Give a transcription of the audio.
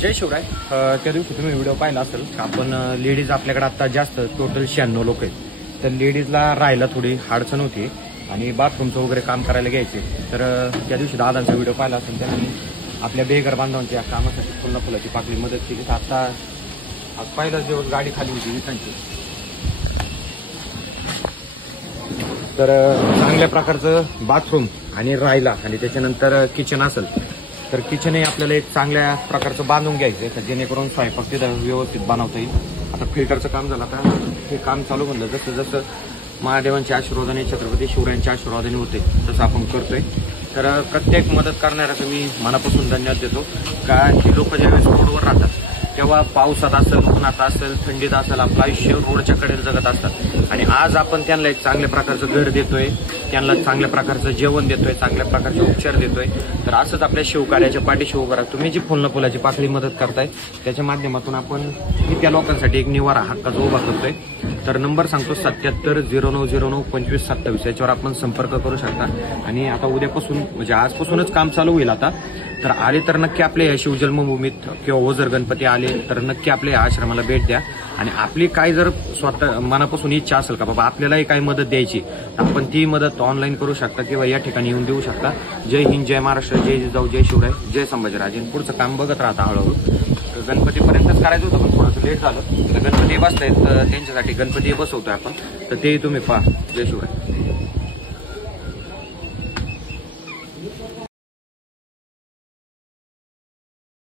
जय शिवराय. त्या दिवशी तुम्ही व्हिडिओ पाहिला असेल आपण लेडीज आपल्याकडे आता जास्त टोटल 96 लोक आहेत. तर लेडीजला राहायला थोडी अडचण होती आणि बाथरूमचं वगैरे काम करायला घ्यायचे. तर त्या दिवशी दादांचा व्हिडिओ पाहिला असेल त्यांनी आपल्या बेघर बांधवांच्या कामासाठी पुन्हा फुलाची पाकळी मदत केली. तर आता आज पहिलाच दिवस गाडी खाली होती विटांची. तर चांगल्या प्रकारचं बाथरूम आणि राहायला आणि त्याच्यानंतर किचन असेल तर किचनही आपल्याला एक चांगल्या प्रकारचं बांधून घ्यायचं तर जेणेकरून स्वयंपाक तिथं व्यवस्थित बनवता येईल. आता फिल्टरचं काम झालं, आता हे काम चालू म्हणलं जसं जसं महादेवांच्या आशीर्वादाने छत्रपती शिवरायांच्या आशीर्वादाने होते तसं आपण करतोय. तर प्रत्येक मदत करणाऱ्याचं मी मनापासून धन्यवाद देतो. का ही लोक ज्यावेळेस रोडवर राहतात तेव्हा पावसात असेल, उन्हात असेल, थंडीत असेल, आपलं आयुष्य रोडच्या कडेला जगत असतात आणि आज आपण त्यांना एक चांगल्या प्रकारचं घर देतोय, त्यांना चांगल्या प्रकारचं जेवण देतोय, चांगल्या प्रकारचे उपचार देतोय. तर असंच आपल्या शिवकार्याच्या पाठीशी उभं राहा. तुम्ही जी फुलाची पाकळी मदत करताय त्याच्या माध्यमातून आपण त्या लोकांसाठी एक निवारा हक्काचा उभा करतोय. तर नंबर सांगतो 7709092527 याच्यावर आपण संपर्क करू शकता. आणि आता उद्यापासून म्हणजे आजपासूनच काम चालू होईल. आता तर आले तर नक्की आपल्या शिवजन्मभूमीत किंवा ओझर गणपती आले तर नक्की आपल्या या आश्रमाला भेट द्या. आणि आपली काय जर स्वतः मनापासून इच्छा असेल का बाबा आपल्यालाही काही मदत द्यायची तर आपण ती मदत ऑनलाईन करू शकता किंवा या ठिकाणी येऊन देऊ शकता. जय हिंद, जय महाराष्ट्र, जय जिजाऊ, जय शिवराय, जय संभाजीराजे. पुढचं काम बघत राहता हळूहळू. गणपतीपर्यंतच करायचं होतं पण थोडंसं लेट झालं. तर गणपती बसतायत त्यांच्यासाठी गणपती बसवतोय आपण, तर तेही तुम्ही पहा. जय शिवराय.